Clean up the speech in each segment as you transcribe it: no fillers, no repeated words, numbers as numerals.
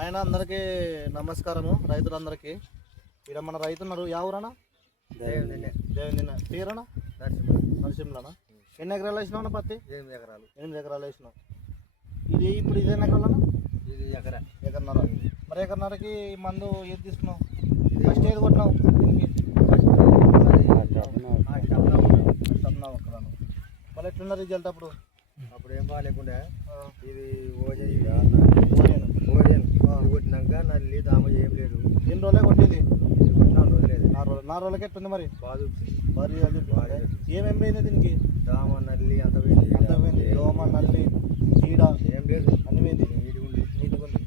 ఆయన అందరికీ నమస్కారము రైతులందరికీ. ఇక్కడ మన రైతున్నారు ఎవరన్నా దేవిందిన్న పేరన్నా నరసింహనా. ఎన్ని ఎకరాలు వేసినావు పత్తి? 8 ఎకరాలు వేసినావు. ఇది ఇప్పుడు ఇది ఎన్ని ఎకరాలన్నా? ఇది ఎకరన్నర. మరి ఎకరన్నరకి మందు ఏది తీసుకున్నావు? ఫస్ట్ ఏది కొట్టినావు? ఒక్కదాను. మళ్ళీ ఎట్లున్న రిజల్ట్ అప్పుడు? అప్పుడు ఏం బాగాలేకుండా ఇది కొట్టినాక నల్లి దామ ఏం లేదు. ఎన్ని రోజులే కొట్టింది? 4 రోజులు లేదు. 4 రోజులకి ఎట్లుంది మరి? బాగా ఏమేమి పోయింది దీనికి? దామ నల్లి అంత పోయింది. దోమ నల్లి చీడ ఏం లేదు, అన్ని పోయింది. నీటిగా ఉంది.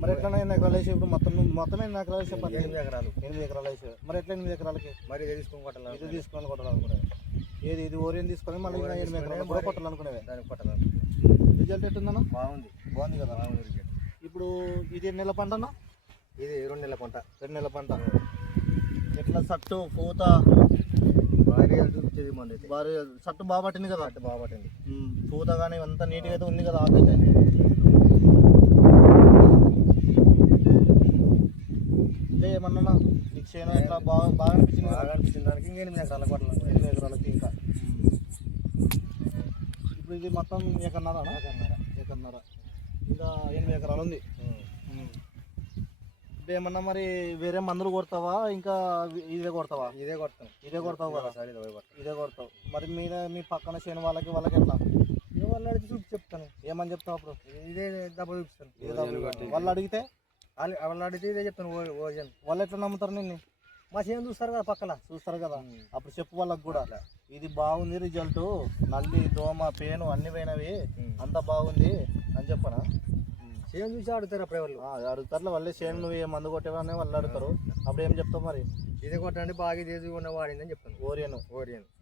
మరి ఎట్లా 8 ఎకరాలు వేసి ఇప్పుడు మొత్తం 8 ఎకరాలు వేసే 8 ఎకరాలు 8 ఎకరాలు వేసే. మరి ఎట్లా 8 ఎకరాలకి? మరి ఇది తీసుకొని కొట్టాలి. ఇది తీసుకొని కొట్టాలనుకునే ఏది ఇది ఓరియన్ తీసుకొని మళ్ళీ 8 ఎకరాలు కూడా కొట్టాలనుకునేవి. దానికి కొట్టాలి. రిజల్ట్ ఎట్టుందన్నా? బాగుంది కదా. ఇప్పుడు ఇది ఎన్ని నెలల పంట అన్న? ఇది 2 నెలల పంట. 2 నెలల పంట. ఎట్లా సట్టు పూత భారీ చూపించేది మంది అయితే. భారీ సట్టు బాగా పట్టింది కదా? బాగా పట్టింది. పూత కానీ అంతా నీట్గా అయితే ఉంది కదా ఆకైతే? ఇదే ఏమన్నా నీకు చేయను ఎట్లా బాగా అనిపించింది? బాగా అనిపించింది. దానికి 8 ఎకరాల కొట్టాలి. 8 ఎకరాలకి ఇంకా. ఇప్పుడు ఇది మొత్తం ఎకరన్నర ఇంకా 8 ఎకరాలు ఉంది. ఇప్పుడు ఏమన్నా మరి వేరే మందులు కొడతావా ఇంకా ఇదే కొడతావా? ఇదే కొడతావు కదా? ఇదే కొడతావు. మరి మీ పక్కన చేను వాళ్ళకి ఎట్లా? వాళ్ళు అడిగి చూపి చెప్తాను. ఏమని చెప్తావు అప్పుడు? ఇదే దెబ్బ చూపిస్తాను. వాళ్ళు అడిగితే ఇదే చెప్తాను. వాళ్ళు ఎట్లా నమ్ముతారు నిన్ను? మా చేను చూస్తారు కదా. అప్పుడు చెప్పు వాళ్ళకి కూడా ఇది బాగుంది రిజల్ట్, నల్లి దోమ పేను అన్ని పోయినవి, అంతా బాగుంది అని చెప్పనా? చేను చూసి అడుగుతారు. అప్పుడే వాళ్ళు అడుగుతారు. వాళ్ళే చేను నువ్వు ఏ మందు కొట్టేవని వాళ్ళు అడుగుతారు. అప్పుడు ఏం చెప్తావు మరి? ఇదే కొట్టండి బాగా ఇది వాడిందని చెప్తాను. ఓరియన్.